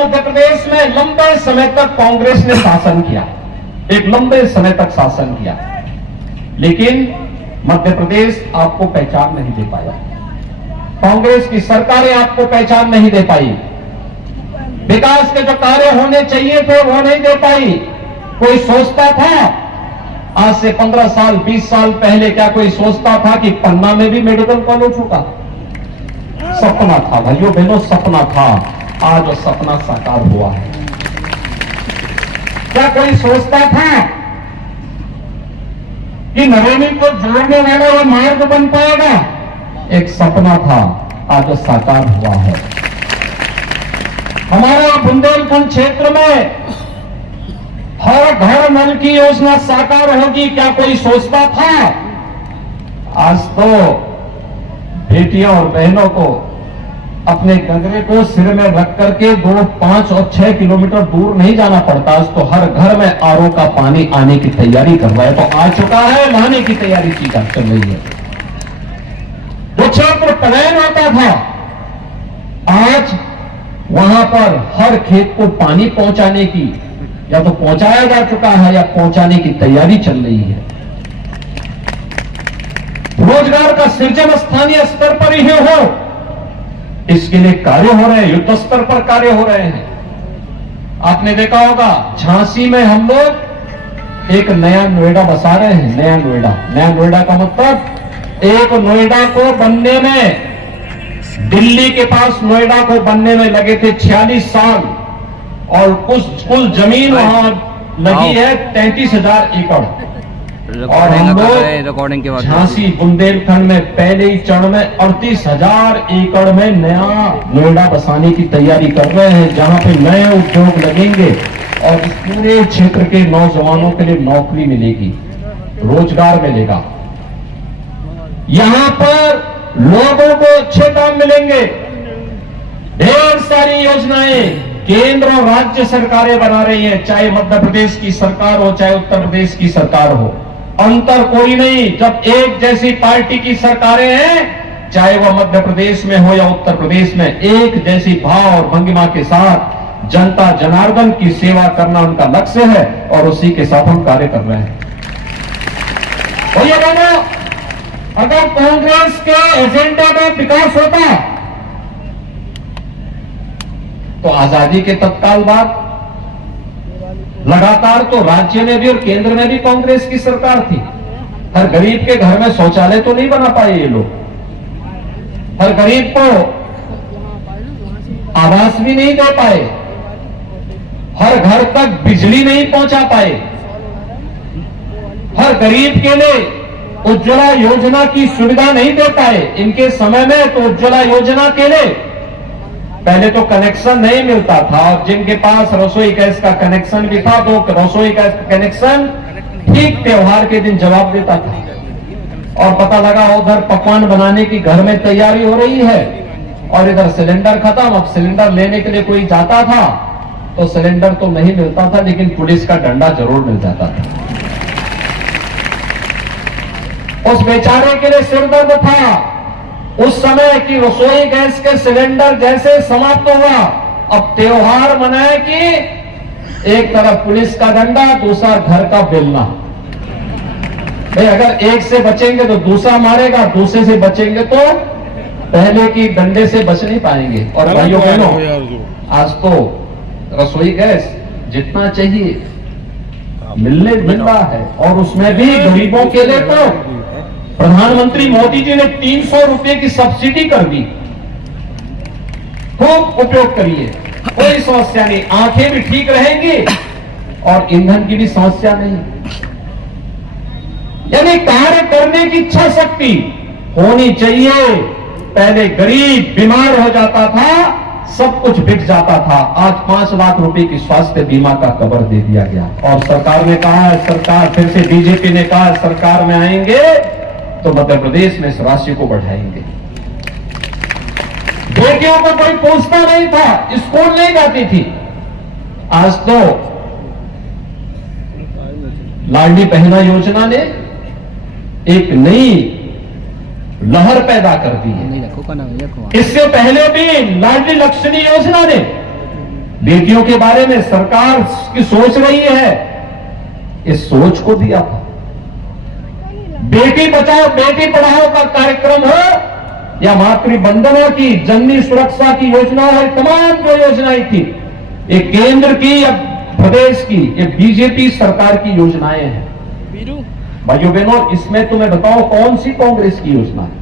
मध्य प्रदेश में लंबे समय तक कांग्रेस ने शासन किया, एक लंबे समय तक शासन किया, लेकिन मध्य प्रदेश आपको पहचान नहीं दे पाया। कांग्रेस की सरकारें आपको पहचान नहीं दे पाई। विकास के जो कार्य होने चाहिए थे वो नहीं दे पाई। कोई सोचता था आज से 15 साल 20 साल पहले, क्या कोई सोचता था कि पन्ना में भी मेडिकल कॉलेज होगा? सपना था भाइयों बहनों, सपना था। आज वो सपना साकार हुआ है। क्या कोई सोचता था कि नरेंद्र को जोड़ने वाला वो मार्ग बन पाएगा? एक सपना था, आज वो साकार हुआ है। हमारा बुंदेलखंड क्षेत्र में हर घर नल की योजना साकार होगी, क्या कोई सोचता था? आज तो बेटियों और बहनों को अपने गगरे को सिर में रख करके 2, 5 और 6 किलोमीटर दूर नहीं जाना पड़ता। आज तो हर घर में आरओ का पानी आने की तैयारी कर रहा है, तो आ चुका है, लाने की तैयारी की जा चल रही है। जो क्षेत्र पलायन होता था, आज वहां पर हर खेत को पानी पहुंचाने की या तो पहुंचाया जा चुका है या पहुंचाने की तैयारी चल रही है। रोजगार का सृजन स्थानीय स्तर पर ही हो, इसके लिए कार्य हो रहे हैं, युद्ध स्तर पर कार्य हो रहे हैं। आपने देखा होगा झांसी में हम लोग एक नया नोएडा बसा रहे हैं। नया नोएडा का मतलब एक नोएडा को बनने में, दिल्ली के पास नोएडा को बनने में लगे थे 46 साल और कुल जमीन वहां लगी है 33,000 एकड़। और हम लोग झांसी बुंदेलखंड में पहले ही चरण में 38,000 एकड़ में नया नोएडा बसाने की तैयारी कर रहे हैं, जहां पे नए उद्योग लगेंगे और इस पूरे क्षेत्र के नौजवानों के लिए नौकरी मिलेगी, रोजगार मिलेगा। यहां पर लोगों को अच्छे काम मिलेंगे। ढेर सारी योजनाएं केंद्र और राज्य सरकारें बना रही हैं, चाहे मध्य प्रदेश की सरकार हो चाहे उत्तर प्रदेश की सरकार हो, अंतर कोई नहीं। जब एक जैसी पार्टी की सरकारें हैं, चाहे वह मध्य प्रदेश में हो या उत्तर प्रदेश में, एक जैसी भाव और भंगिमा के साथ जनता जनार्दन की सेवा करना उनका लक्ष्य है और उसी के साथ हम कार्य कर रहे हैं। और ये दोनों, अगर कांग्रेस के एजेंडा में विकास होता तो आजादी के तत्काल बाद लगातार तो राज्य में भी और केंद्र में भी कांग्रेस की सरकार थी। हर गरीब के घर में शौचालय तो नहीं बना पाए ये लोग, हर गरीब को आवास भी नहीं दे पाए, हर घर तक बिजली नहीं पहुंचा पाए, हर गरीब के लिए उज्ज्वला योजना की सुविधा नहीं दे पाए। इनके समय में तो उज्ज्वला योजना के लिए पहले तो कनेक्शन नहीं मिलता था और जिनके पास रसोई गैस का कनेक्शन भी था तो रसोई गैस का कनेक्शन ठीक त्योहार के दिन जवाब देता था। और पता लगा उधर पकवान बनाने की घर में तैयारी हो रही है और इधर सिलेंडर खत्म। अब सिलेंडर लेने के लिए कोई जाता था तो सिलेंडर तो नहीं मिलता था, लेकिन पुलिस का डंडा जरूर मिल जाता था। उस बेचारे के लिए सिरदर्द था उस समय कि रसोई गैस के सिलेंडर जैसे समाप्त हुआ, अब त्योहार मनाए कि एक तरफ पुलिस का डंडा, दूसरा घर का बेलना। भाई अगर एक से बचेंगे तो दूसरा मारेगा, दूसरे से बचेंगे तो पहले की डंडे से बच नहीं पाएंगे। और भाइयों बहनों, आज तो रसोई गैस जितना चाहिए मिल रहा है और उसमें भी गरीबों के लिए तो प्रधानमंत्री मोदी जी ने 300 रुपए की सब्सिडी कर दी। खूब उपयोग करिए, कोई समस्या नहीं, आंखें भी ठीक रहेंगी और ईंधन की भी समस्या नहीं। यानी कार्य करने की इच्छा शक्ति होनी चाहिए। पहले गरीब बीमार हो जाता था, सब कुछ बिक जाता था, आज 5 लाख रुपए की स्वास्थ्य बीमा का कवर दे दिया गया। और सरकार ने कहा है, सरकार फिर से बीजेपी ने कहा सरकार में आएंगे तो मध्य प्रदेश में इस राशि को बढ़ाएंगे। बेटियों को कोई पूछता नहीं था, स्कूल नहीं जाती थी, आज तो लाडली बहना योजना ने एक नई लहर पैदा कर दी है। इससे पहले भी लाडली लक्ष्मी योजना ने बेटियों के बारे में सरकार की सोच रही है, इस सोच को दिया था। बेटी बचाओ बेटी पढ़ाओ का कार्यक्रम हो या मातृ वंदना की, जननी सुरक्षा की योजना है, तमाम जो योजनाएं थी, ये केंद्र की या प्रदेश की, ये बीजेपी सरकार की योजनाएं हैं। भाइयों बहनों, इसमें तो मैं बताऊं कौन सी कांग्रेस की योजना है?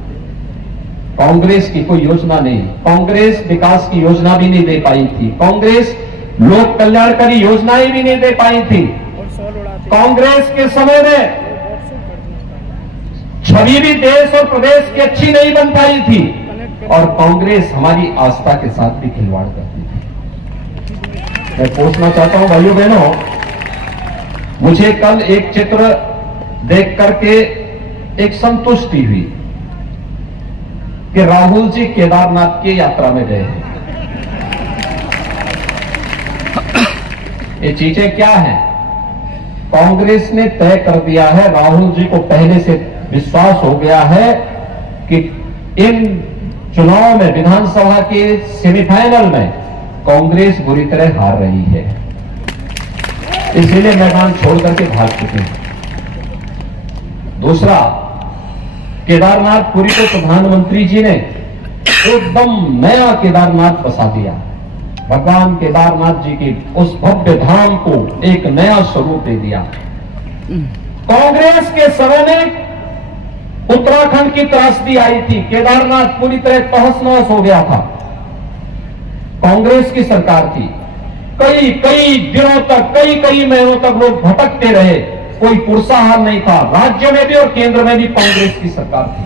कांग्रेस की कोई योजना नहीं। कांग्रेस विकास की योजना भी नहीं दे पाई थी, कांग्रेस लोक कल्याणकारी योजनाएं भी नहीं दे पाई थी। कांग्रेस के समय में छवि भी देश और प्रदेश की अच्छी नहीं बन पाई थी और कांग्रेस हमारी आस्था के साथ भी खिलवाड़ करती थी। मैं पूछना चाहता हूं भाइयों बहनों, मुझे कल एक चित्र देख करके एक संतुष्टि हुई कि राहुल जी केदारनाथ की यात्रा में गए हैं। ये चीजें क्या है? कांग्रेस ने तय कर दिया है, राहुल जी को पहले से विश्वास हो गया है कि इन चुनाव में, विधानसभा के सेमीफाइनल में कांग्रेस बुरी तरह हार रही है, इसीलिए मैदान छोड़ करके भाग चुके हैं। दूसरा, केदारनाथपुरी को प्रधानमंत्री जी ने एकदम नया केदारनाथ बसा दिया। भगवान केदारनाथ जी की उस भव्य धाम को एक नया स्वरूप दे दिया। कांग्रेस के समय में उत्तराखंड की त्रासदी आई थी, केदारनाथ पूरी तरह तहस नहस हो गया था। कांग्रेस की सरकार थी, कई दिनों तक, कई महीनों तक लोग भटकते रहे, कोई पुरसाहार नहीं था। राज्य में भी और केंद्र में भी कांग्रेस की सरकार थी।